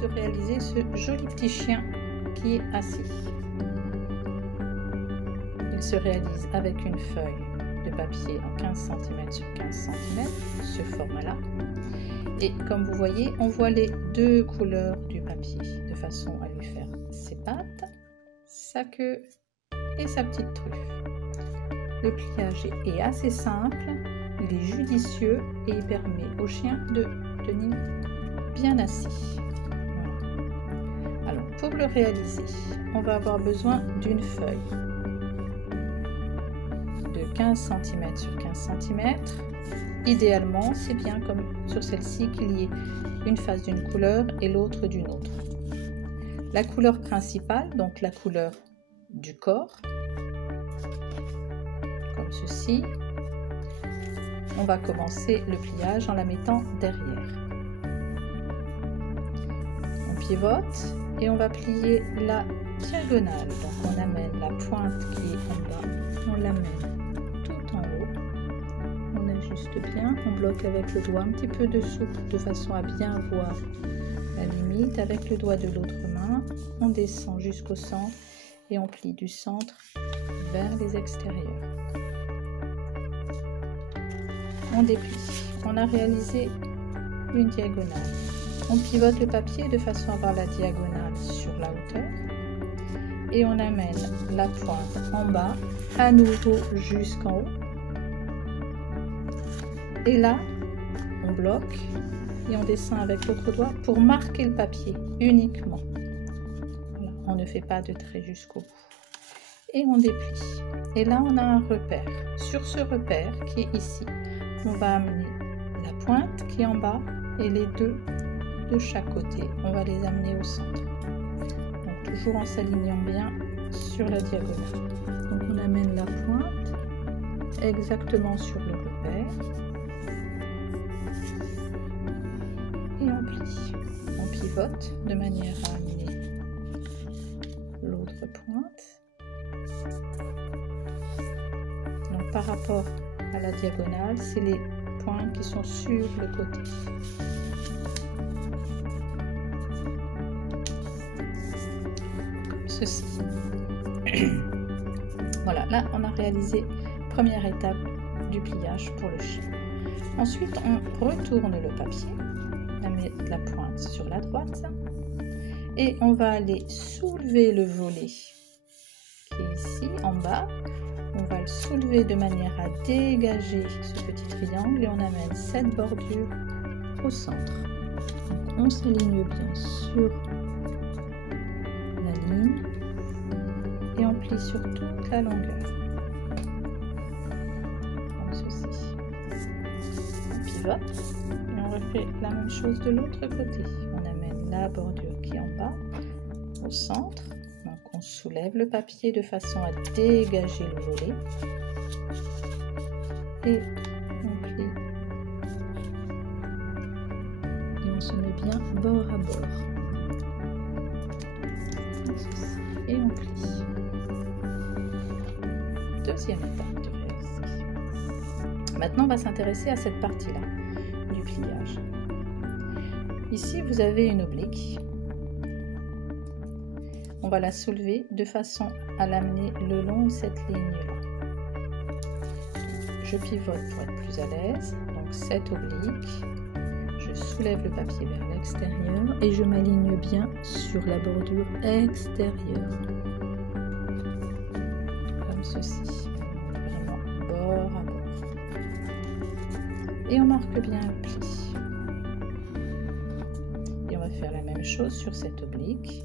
de réaliser ce joli petit chien qui est assis. Il se réalise avec une feuille de papier en 15 cm sur 15 cm, ce format-là. Et comme vous voyez, on voit les deux couleurs du papier, de façon à lui faire ses pattes, sa queue et sa petite truffe. Le pliage est assez simple, il est judicieux et il permet au chien de tenir bien assis. Voilà. Alors pour le réaliser, on va avoir besoin d'une feuille de 15 cm sur 15 cm. Idéalement, c'est bien comme sur celle-ci qu'il y ait une face d'une couleur et l'autre d'une autre. La couleur principale, donc la couleur du corps, comme ceci. On va commencer le pliage en la mettant derrière. On pivote et on va plier la diagonale. Donc on amène la pointe qui est en bas, on l'amène tout en haut. On ajuste bien, on bloque avec le doigt un petit peu dessous de façon à bien voir la limite. Avec le doigt de l'autre main, on descend jusqu'au centre et on plie du centre vers les extérieurs. On déplie. On a réalisé une diagonale. On pivote le papier de façon à avoir la diagonale sur la hauteur et on amène la pointe en bas, à nouveau jusqu'en haut. Et là, on bloque et on descend avec l'autre doigt pour marquer le papier uniquement. Voilà, on ne fait pas de trait jusqu'au bout. Et on déplie. Et là, on a un repère. Sur ce repère qui est ici, on va amener la pointe qui est en bas et les deux de chaque côté. On va les amener au centre. Donc toujours en s'alignant bien sur la diagonale. Donc on amène la pointe exactement sur le repère. Et on plie. On pivote de manière à amener l'autre pointe. Donc par rapport à la diagonale, c'est les points qui sont sur le côté. Comme ceci. Voilà, là on a réalisé la première étape du pliage pour le chien. Ensuite, on retourne le papier, on met la pointe sur la droite et on va aller soulever le volet qui est ici en bas. On va le soulever de manière à dégager ce petit triangle et on amène cette bordure au centre. Donc on s'aligne bien sur la ligne et on plie sur toute la longueur. Comme ceci. On pivote et on refait la même chose de l'autre côté. On amène la bordure qui est en bas au centre. On soulève le papier de façon à dégager le volet et on plie et on se met bien bord à bord et on plie. Deuxième étape de réalisation. Maintenant on va s'intéresser à cette partie là du pliage. Ici vous avez une oblique. On va la soulever de façon à l'amener le long de cette ligne-là. Je pivote pour être plus à l'aise. Donc cette oblique, je soulève le papier vers l'extérieur et je m'aligne bien sur la bordure extérieure. Comme ceci. Vraiment bord à bord. Et on marque bien le pli. Et on va faire la même chose sur cette oblique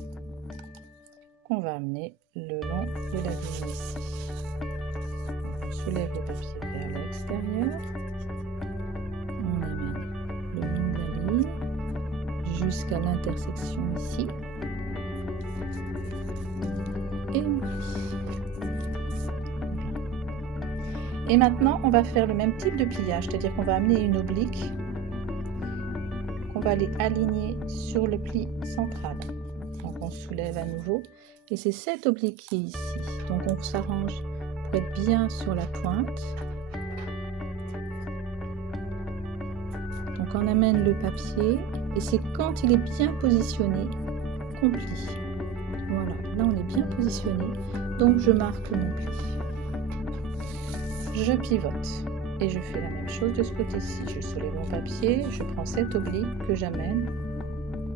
qu'on va amener le long de la ligne ici. On soulève le papier vers l'extérieur, on amène le long de la ligne jusqu'à l'intersection ici et on plie. Et maintenant on va faire le même type de pliage, c'est-à-dire qu'on va amener une oblique qu'on va aller aligner sur le pli central. Donc on soulève à nouveau. Et c'est cette oblique qui est ici. Donc on s'arrange pour être bien sur la pointe. Donc on amène le papier Et c'est quand il est bien positionné qu'on plie. Voilà, là on est bien positionné, donc je marque mon pli. Je pivote et je fais la même chose de ce côté-ci. Je soulève mon papier, je prends cet oblique que j'amène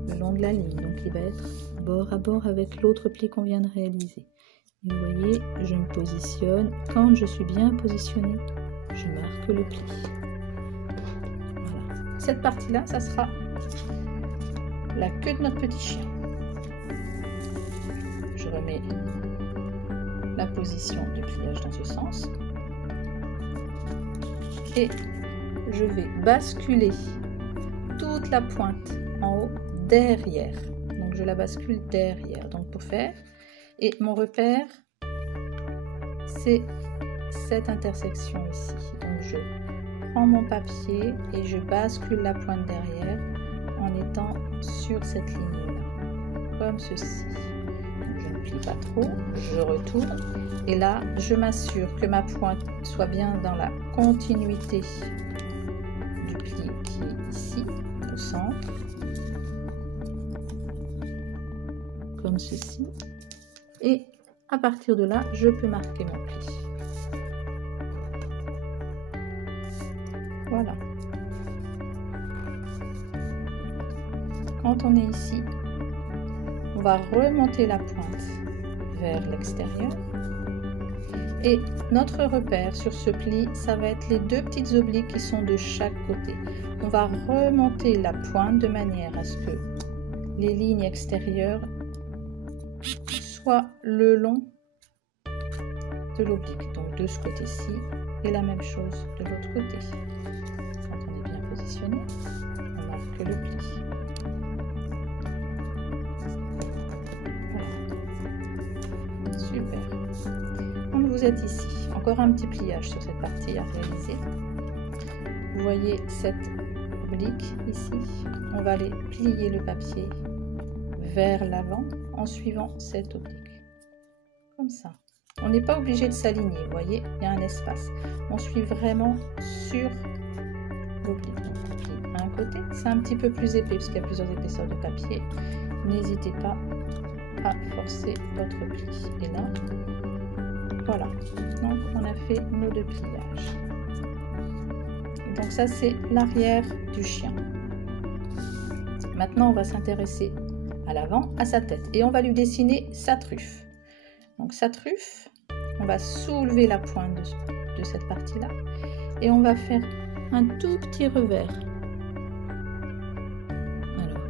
le long de la ligne, donc il va être bord à bord avec l'autre pli qu'on vient de réaliser. Et vous voyez, je me positionne. Quand je suis bien positionnée, je marque le pli. Voilà. Cette partie-là, ça sera la queue de notre petit chien. Je remets la position du pliage dans ce sens. Et je vais basculer toute la pointe en haut derrière. Donc je la bascule derrière. Donc pour faire, et mon repère, c'est cette intersection ici. Donc je prends mon papier et je bascule la pointe derrière en étant sur cette ligne-là, comme ceci. Donc je ne plie pas trop, je retourne et là je m'assure que ma pointe soit bien dans la continuité du pli qui est ici, au centre, comme ceci. Et à partir de là, je peux marquer mon pli. Voilà. Quand on est ici, on va remonter la pointe vers l'extérieur. Et notre repère sur ce pli, ça va être les deux petites obliques qui sont de chaque côté. On va remonter la pointe de manière à ce que les lignes extérieures soient le long de l'oblique. Donc de ce côté-ci et la même chose de l'autre côté. Quand on est bien positionné, on marque le pli. Voilà. Super. Donc vous êtes ici. Encore un petit pliage sur cette partie à réaliser. Vous voyez cette oblique ici. On va aller plier le papier vers l'avant en suivant cette oblique. Comme ça. On n'est pas obligé de s'aligner, vous voyez, il y a un espace. On suit vraiment sur l'oblique. Donc, on plie à un côté, c'est un petit peu plus épais parce qu'il y a plusieurs épaisseurs de papier. N'hésitez pas à forcer votre pli. Et là, voilà. Donc, on a fait nos deux pliages. Donc, ça, c'est l'arrière du chien. Maintenant, on va s'intéresser à l'avant, à sa tête. Et on va lui dessiner sa truffe. Donc sa truffe, on va soulever la pointe de cette partie-là et on va faire un tout petit revers. Alors,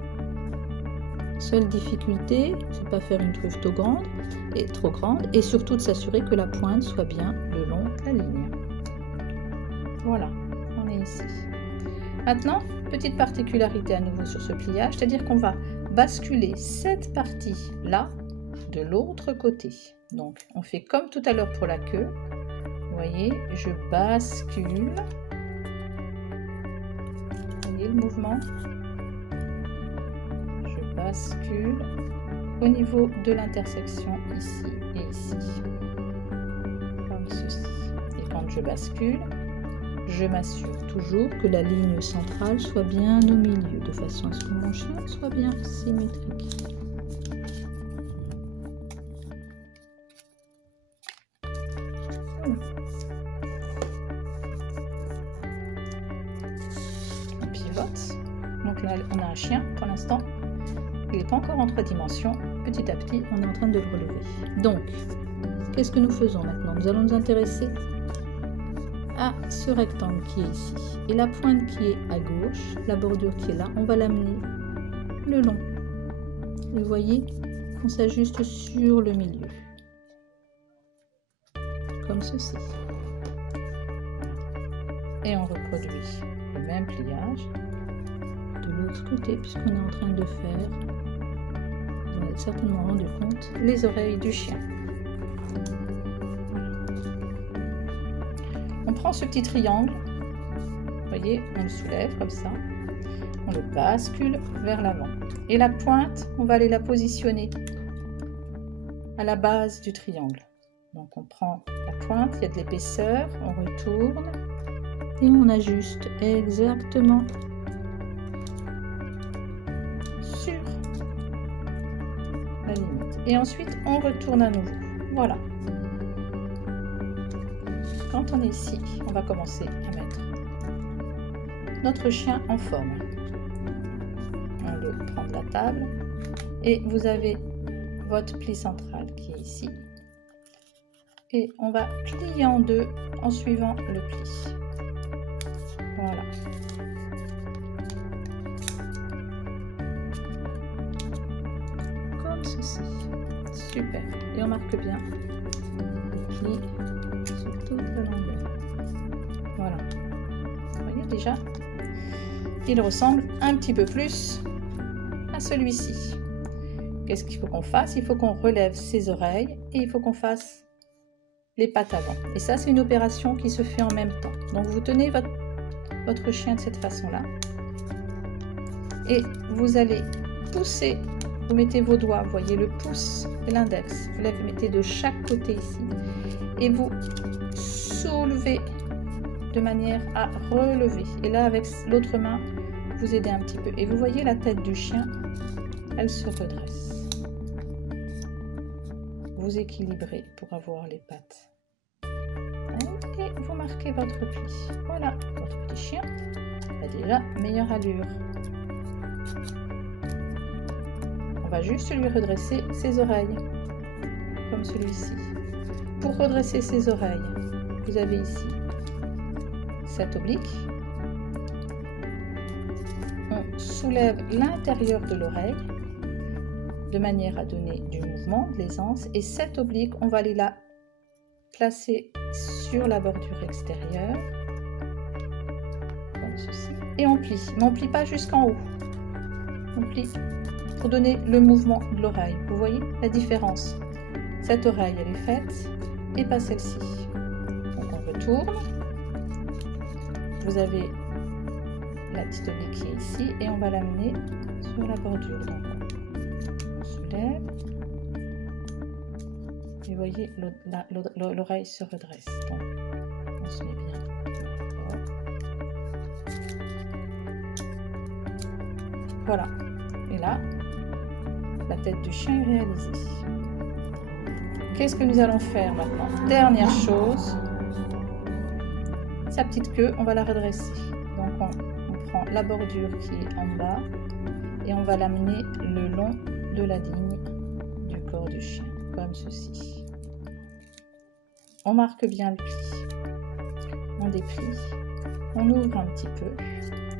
seule difficulté, c'est de pas faire une truffe trop grande et surtout de s'assurer que la pointe soit bien le long de la ligne. Voilà, on est ici. Maintenant, petite particularité à nouveau sur ce pliage, c'est-à-dire qu'on va basculer cette partie-là de l'autre côté. Donc on fait comme tout à l'heure pour la queue. Vous voyez, je bascule. Vous voyez le mouvement? Je bascule au niveau de l'intersection ici et ici. Comme ceci. Et quand je bascule, je m'assure toujours que la ligne centrale soit bien au milieu, de façon à ce que mon chien soit bien symétrique. On pivote. Donc là, on a un chien pour l'instant. Il n'est pas encore en 3 dimensions. Petit à petit, on est en train de le relever. Donc, qu'est-ce que nous faisons maintenant? Nous allons nous intéresser à ce rectangle qui est ici. Et la pointe qui est à gauche, la bordure qui est là, on va l'amener le long. Vous voyez, on s'ajuste sur le milieu. Comme ceci. Et on reproduit le même pliage de l'autre côté, puisqu'on est en train de faire, vous en êtes certainement rendu compte, les oreilles du chien. On prend ce petit triangle, vous voyez, on le soulève comme ça, on le bascule vers l'avant. Et la pointe, on va aller la positionner à la base du triangle. Donc on prend la pointe, il y a de l'épaisseur, on retourne et on ajuste exactement Et ensuite, on retourne à nouveau. Voilà. Quand on est ici, on va commencer à mettre notre chien en forme. On le prend de la table et vous avez votre pli central qui est ici. Et on va plier en deux en suivant le pli. Voilà. Comme ceci. Super. Et on marque bien le pli sur toute la longueur. Voilà. Vous voyez déjà, il ressemble un petit peu plus à celui-ci. Qu'est-ce qu'il faut qu'on fasse? Il faut qu'on relève ses oreilles et il faut qu'on fasse les pattes avant. Et ça, c'est une opération qui se fait en même temps. Donc, vous tenez votre chien de cette façon-là. Et vous allez pousser. Vous mettez vos doigts, vous voyez le pouce et l'index. Vous les mettez de chaque côté ici. Et vous soulevez de manière à relever. Et là, avec l'autre main, vous aidez un petit peu. Et vous voyez la tête du chien, elle se redresse. Vous équilibrez pour avoir les pattes. Et vous marquez votre pli. Voilà, votre petit chien a déjà meilleure allure. On va juste lui redresser ses oreilles, comme celui-ci. Pour redresser ses oreilles, vous avez ici cette oblique. On soulève l'intérieur de l'oreille de manière à donner du mouvement, de l'aisance. Et cette oblique, on va aller la placer sur la bordure extérieure, comme ceci. Et on plie. Mais on ne plie pas jusqu'en haut. On plie pour donner le mouvement de l'oreille. Vous voyez la différence? Cette oreille, elle est faite et pas celle-ci. Donc on retourne. Vous avez la petite oblique qui est ici et on va l'amener sur la bordure. Donc on soulève. Et vous voyez, l'oreille se redresse. Donc on se met bien. Voilà. Et là, la tête du chien est réalisée. Qu'est-ce que nous allons faire maintenant? Dernière chose, sa petite queue, on va la redresser. Donc on prend la bordure qui est en bas et on va l'amener le long de la ligne du corps du chien, comme ceci. On marque bien le pli, on déplie, on ouvre un petit peu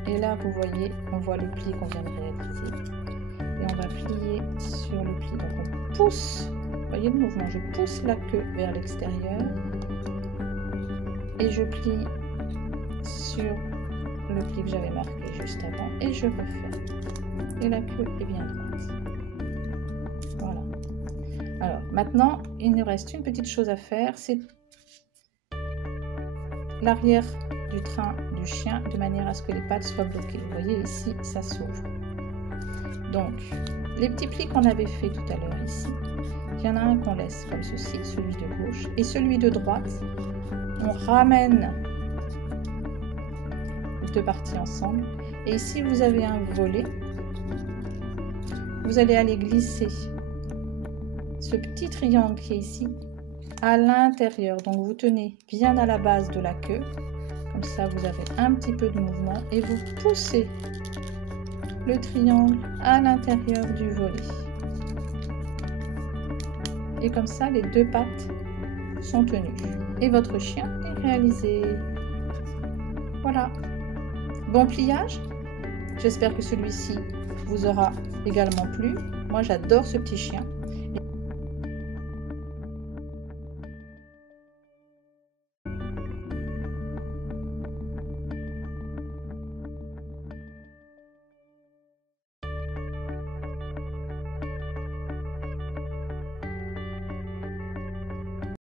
et là vous voyez, on voit le pli qu'on vient de réaliser. Et on va plier sur le pli. Donc on pousse, vous voyez le mouvement, je pousse la queue vers l'extérieur et je plie sur le pli que j'avais marqué juste avant et je referme. Et la queue est bien droite. Voilà. Alors maintenant, il nous reste une petite chose à faire, c'est l'arrière du train du chien de manière à ce que les pattes soient bloquées. Vous voyez ici, ça s'ouvre. Donc, les petits plis qu'on avait fait tout à l'heure ici, il y en a un qu'on laisse comme ceci, celui de gauche, et celui de droite, on ramène les deux parties ensemble. Et ici, vous avez un volet, vous allez aller glisser ce petit triangle qui est ici à l'intérieur. Donc, vous tenez bien à la base de la queue, comme ça, vous avez un petit peu de mouvement et vous poussez le triangle à l'intérieur du volet. Et comme ça, les deux pattes sont tenues. Et votre chien est réalisé. Voilà. Bon pliage. J'espère que celui-ci vous aura également plu. Moi, j'adore ce petit chien.